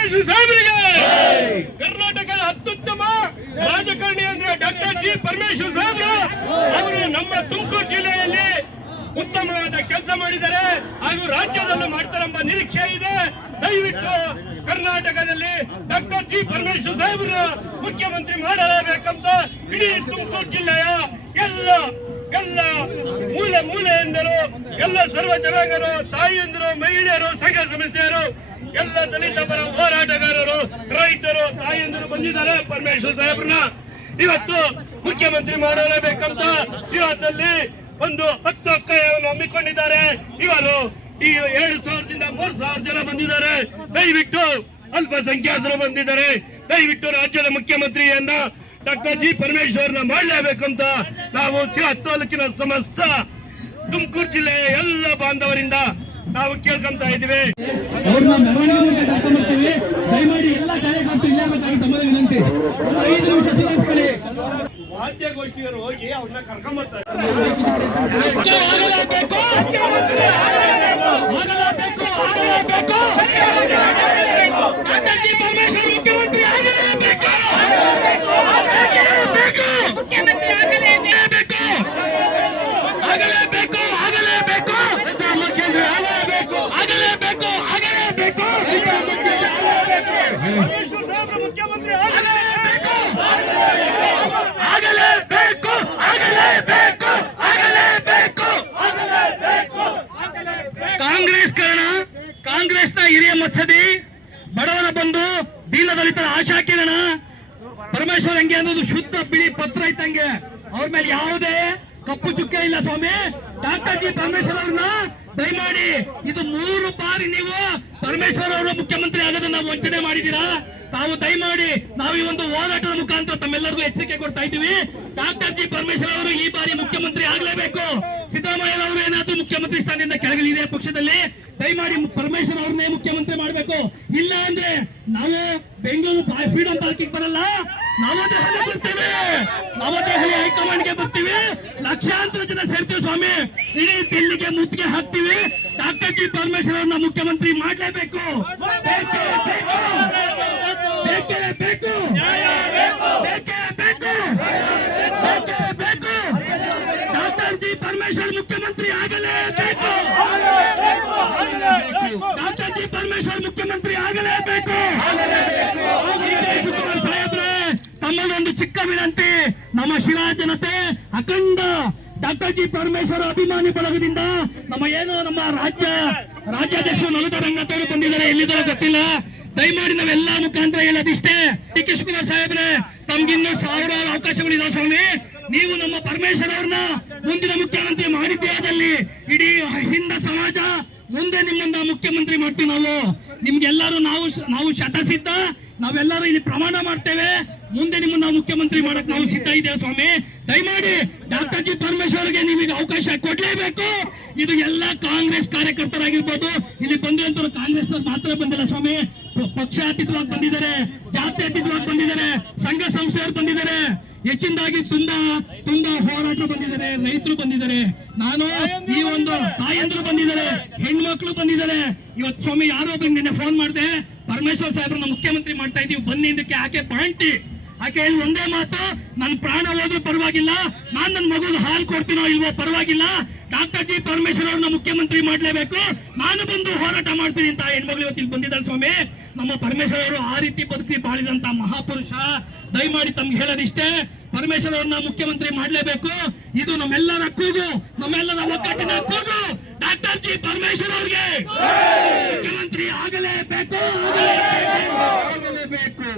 ಪರಮೇಶ್ವರ್ ಸಾಹೇಬರಿಗೆ ಕರ್ನಾಟಕದ ಅತ್ಯುತ್ತಮ ರಾಜಕಾರಣಿ ಅಂದ್ರೆ ಡಾಕ್ಟರ್ ಜಿ ಪರಮೇಶ್ವರ್ ಸಾಹೇಬರು. ಅವರು ನಮ್ಮ ತುಮಕೂರು ಜಿಲ್ಲೆಯಲ್ಲಿ ಉತ್ತಮವಾದ ಕೆಲಸ ಮಾಡಿದ್ದಾರೆ ಹಾಗೂ ರಾಜ್ಯದಲ್ಲೂ ಮಾಡ್ತಾರೆಂಬ ನಿರೀಕ್ಷೆ ಇದೆ. ದಯವಿಟ್ಟು ಕರ್ನಾಟಕದಲ್ಲಿ ಡಾಕ್ಟರ್ ಜಿ ಪರಮೇಶ್ವರ್ ಸಾಹೇಬರು ಮುಖ್ಯಮಂತ್ರಿ ಮಾಡಲೇಬೇಕಂತ ಇಡೀ ತುಮಕೂರು ಜಿಲ್ಲೆಯ ಎಲ್ಲ ಮೂಲೆಯಿಂದಲೂ ಎಲ್ಲ ಸರ್ವ ಜನಾಂಗರು, ತಾಯಿಯಂದರು, ಮಹಿಳೆಯರು, ಸಂಘ ಸಂಸ್ಥೆಯರು, ಎಲ್ಲ ದಲಿತ ಪರ ಹೋರಾಟಗಾರರು, ರೈತರು, ತಾಯಿಯಂದರು ಬಂದಿದ್ದಾರೆ. ಪರಮೇಶ್ವರ್ ಸಾಹೇಬ್ರನ್ನ ಇವತ್ತು ಮುಖ್ಯಮಂತ್ರಿ ಮಾಡಲೇಬೇಕಂತ ಶಿವದಲ್ಲಿ ಒಂದು 10 ಅಕ್ಕಯನ್ನು ಹಮ್ಮಿಕೊಂಡಿದ್ದಾರೆ. ಇವರು ಈ 7,000ದಿಂದ 3,000 ಜನ ಬಂದಿದ್ದಾರೆ. ದಯವಿಟ್ಟು ಅಲ್ಪಸಂಖ್ಯಾತರು ಬಂದಿದ್ದಾರೆ. ದಯವಿಟ್ಟು ರಾಜ್ಯದ ಮುಖ್ಯಮಂತ್ರಿಯನ್ನ ಡಾಕ್ಟರ್ ಜಿ ಪರಮೇಶ್ವರ್ನ ಮಾಡಲೇಬೇಕಂತ ನಾವು ತಾಲೂಕಿನ ಸಮಸ್ತ ತುಮಕೂರು ಜಿಲ್ಲೆಯ ಎಲ್ಲ ಬಾಂಧವರಿಂದ ನಾವು ಕೇಳ್ಕೊಂತ ಇದ್ದೀವಿ. ಅವ್ರನ್ನ ಮೆರವಣಿಗೆ ಮಾಡ್ತೀವಿ. ದಯಮಾಡಿ ಎಲ್ಲ ಕಾರ್ಯಕರ್ತರು ಇಲ್ಲೇ ಬೇಕಾಗಿ ತಮ್ಮಲ್ಲಿ ವಿನಂತಿ. 5 ನಿಮಿಷ ಸುಧಾರಿಸ್ಕೊಳ್ಳಿ. ವಾದ್ಯಗೋಷ್ಠಿಯವರು ಹೋಗಿ ಅವ್ರನ್ನ ಕರ್ಕೊಂಬರ್ತಾರೆ. ಮುಖ್ಯಮಂತ್ರಿ ಕಾಂಗ್ರೆಸ್ನ ಹಿರಿಯ ಮತ್ಸದಿ, ಬಡವರ ಬಂಧು, ದೀನ ದಲಿತರ ಆಶಾ ಕಿರಣ ಪರಮೇಶ್ವರ್ ಹಂಗೆ ಅನ್ನೋದು ಶುದ್ಧ ಬಿಳಿ ಪತ್ರ ಇದ್ದಂಗೆ. ಅವ್ರ ಮೇಲೆ ಯಾವುದೇ ಕಪ್ಪು ಚುಕ್ಕೆ ಇಲ್ಲ ಸ್ವಾಮಿ. ಡಾಕ್ಟರ್ ಜಿ ಪರಮೇಶ್ವರ್ ಅವ್ರನ್ನ ದಯಮಾಡಿ ಇದು 3 ಬಾರಿ ನೀವು ಪರಮೇಶ್ವರ್ ಅವರು ಮುಖ್ಯಮಂತ್ರಿ ಆಗೋದನ್ನ ವಂಚನೆ ಮಾಡಿದ್ದೀರಾ. ತಾವು ದಯಮಾಡಿ ನಾವು ಈ ಒಂದು ಹೋರಾಟದ ಮುಖಾಂತರ ತಮ್ಮೆಲ್ಲರಿಗೂ ಎಚ್ಚರಿಕೆ ಕೊಡ್ತಾ ಇದ್ದೀವಿ. ಡಾಕ್ಟರ್ ಜಿ ಪರಮೇಶ್ವರ್ ಅವರು ಈ ಬಾರಿ ಮುಖ್ಯಮಂತ್ರಿ ಆಗಲೇಬೇಕು. ಸಿದ್ದರಾಮಯ್ಯ ಅವರು ಏನಾದ್ರೂ ಮುಖ್ಯಮಂತ್ರಿ ಸ್ಥಾನದಿಂದ ಕೆಳಗಿಳಿದೆ ಪಕ್ಷದಲ್ಲಿ ದಯಮಾಡಿ ಪರಮೇಶ್ವರ್ ಅವ್ರನ್ನೇ ಮುಖ್ಯಮಂತ್ರಿ ಮಾಡಬೇಕು. ಇಲ್ಲ ಅಂದ್ರೆ ನಾವು ಬೆಂಗಳೂರು ಫ್ರೀಡಂ ಪಾರ್ಕಿಗೆ ಬರಲ್ಲ, ನವದೆಹಲಿ ಬರ್ತೀವಿ, ನವದೆಹಲಿ ಹೈಕಮಾಂಡ್ಗೆ ಬರ್ತೀವಿ. ಲಕ್ಷಾಂತರ ಜನ ಸೇರ್ತೀವಿ ಸ್ವಾಮಿ. ಇಡೀ ದಿಲ್ಲಿಗೆ ಮುತ್ತಿಗೆ ಹಾಕ್ತೀವಿ. ಡಾಕ್ಟರ್ ಜಿ ಪರಮೇಶ್ವರ್ ಅವ್ರನ್ನ ಮುಖ್ಯಮಂತ್ರಿ ಮಾಡಲೇಬೇಕು. ಬೇಕೇ ಬೇಕು, ಬೇಕೇ ಬೇಕು, ಬೇಕೇ ಬೇಕು, ಬೇಕೇ ಬೇಕು. ಡಾಕ್ಟರ್ ಜಿ ಪರಮೇಶ್ವರ್ ಮುಖ್ಯಮಂತ್ರಿ ಆಗಲೇಬೇಕು. ಡಾಕ್ಟರ್ ಜಿ ಪರಮೇಶ್ವರ್ ಮುಖ್ಯಮಂತ್ರಿ ಆಗಲೇಬೇಕು. ಸಾಹೇಬ್ರೆ, ತಮ್ಮದೊಂದು ಚಿಕ್ಕ ವಿನಂತಿ. ನಮ್ಮ ಶಿರಾ ಜನತೆ ಅಖಂಡ ಡಾಕ್ಟರ್ ಜಿ ಪರಮೇಶ್ವರ ಅಭಿಮಾನಿ ಬಳಗದಿಂದ ನಮ್ಮ ರಾಜ್ಯಾಧ್ಯಕ್ಷರು ನವೀನ ರಂಗನಾಥ್ ಬಂದಿದ್ದಾರೆ. ಎಲ್ಲಿದ್ದಾರೆ ಗೊತ್ತಿಲ್ಲ. ದಯಮಾಡಿ ನಾವೆಲ್ಲ ಮುಖಾಂತರ ಹೇಳೋದಿಷ್ಟೇ. ಡಿ ಕೆ ಶಿವಕುಮಾರ್ ಸಾಹೇಬ್ರೆ, ತಮ್ಗಿನ್ನೂ 1000 ಅವಕಾಶಗಳಿದಾವೆ ಸ್ವಾಮಿ. ನೀವು ನಮ್ಮ ಪರಮೇಶ್ವರ್ ಅವ್ರನ್ನ ಮುಂದಿನ ಮುಖ್ಯಮಂತ್ರಿ ಮಾಡಿದ್ದೇ ಆದಲ್ಲಿ ಇಡೀ ಹಿಂದ ಸಮಾಜ ಮುಂದೆ ನಿಮ್ಮನ್ನ ಮುಖ್ಯಮಂತ್ರಿ ಮಾಡ್ತೀವಿ. ನಿಮ್ಗೆಲ್ಲರೂ ನಾವು ಶತಸಿದ್ಧ, ನಾವೆಲ್ಲರೂ ಇಲ್ಲಿ ಪ್ರಮಾಣ ಮಾಡ್ತೇವೆ. ಮುಂದೆ ನಿಮ್ಮನ್ನ ಮುಖ್ಯಮಂತ್ರಿ ಮಾಡಕ್ ನಾವು ಸಿದ್ಧ ಇದ್ದೇವೆ ಸ್ವಾಮಿ. ದಯಮಾಡಿ ಡಾಕ್ಟರ್ ಜಿ ಪರಮೇಶ್ವರ್ಗೆ ನೀವೀಗ ಅವಕಾಶ ಕೊಡ್ಲೇಬೇಕು. ಇದು ಎಲ್ಲ ಕಾಂಗ್ರೆಸ್ ಕಾರ್ಯಕರ್ತರಾಗಿರ್ಬೋದು. ಇಲ್ಲಿ ಬಂದಿರುವಂತವ್ರು ಕಾಂಗ್ರೆಸ್ ಮಾತ್ರ ಬಂದಿಲ್ಲ ಸ್ವಾಮಿ. ಪಕ್ಷಾತೀತವಾಗಿ ಬಂದಿದ್ದಾರೆ, ಜಾತ್ಯತೀತವಾಗಿ ಬಂದಿದ್ದಾರೆ, ಸಂಘ ಸಂಸ್ಥೆಯವರು ಬಂದಿದ್ದಾರೆ. ಹೆಚ್ಚಿನದಾಗಿ ತುಂಬಾ ಹೋರಾಟರು ಬಂದಿದ್ದಾರೆ, ರೈತರು ಬಂದಿದ್ದಾರೆ. ನಾನು ಈ ಒಂದು ತಾಯಂದ್ರು ಬಂದಿದ್ದಾರೆ, ಹೆಣ್ಮಕ್ಳು ಬಂದಿದ್ದಾರೆ. ಇವತ್ತು ಸ್ವಾಮಿ ಯಾರೋ ಒಬ್ಬ ನಿನ್ನೆ ಫೋನ್ ಮಾಡಿದೆ, ಪರಮೇಶ್ವರ್ ಸಾಹೇಬ್ರನ್ನ ಮುಖ್ಯಮಂತ್ರಿ ಮಾಡ್ತಾ ಇದೀವಿ ಬನ್ನಿ ಇದಕ್ಕೆ. ಆಕೆ ಪಾಂಟಿ, ಆಕೆ ಹೇಳಿ ಒಂದೇ ಮಾತು, ನನ್ನ ಪ್ರಾಣ ಹೋದ್ರೂ ಪರವಾಗಿಲ್ಲ, ನಾನ್ ನನ್ನ ಮಗುಗೆ ಹಾಲು ಕೊಡ್ತೀನೋ ಇಲ್ವೋ ಪರವಾಗಿಲ್ಲ, ಡಾಕ್ಟರ್ ಜಿ ಪರಮೇಶ್ವರ್ ಅವ್ರನ್ನ ಮುಖ್ಯಮಂತ್ರಿ ಮಾಡ್ಲೇಬೇಕು, ನಾನು ಬಂದು ಹೋರಾಟ ಮಾಡ್ತೀನಿ ಅಂತ ಹೆಣ್ಮಗಳು ಇವತ್ತು ಇಲ್ಲಿ ಬಂದಿದ್ದಾರೆ ಸ್ವಾಮಿ. ನಮ್ಮ ಪರಮೇಶ್ವರ್ ಅವರು ಆ ರೀತಿ ಬದುಕಿ ಬಾಳಿದಂತ ಮಹಾಪುರುಷ. ದಯಮಾಡಿ ತಮ್ಗೆ ಹೇಳೋದಿಷ್ಟೇ, ಪರಮೇಶ್ವರ್ ಅವ್ರನ್ನ ಮುಖ್ಯಮಂತ್ರಿ ಮಾಡ್ಲೇಬೇಕು. ಇದು ನಮ್ಮೆಲ್ಲರ ಕೂಗು, ನಮ್ಮೆಲ್ಲರ ಒಗ್ಗಟ್ಟಿನ ಕೂಗು. ಡಾಕ್ಟರ್ ಜಿ ಪರಮೇಶ್ವರ್ ಅವ್ರಿಗೆ ಮುಖ್ಯಮಂತ್ರಿ ಆಗಲೇಬೇಕು, ಆಗಲೇಬೇಕು.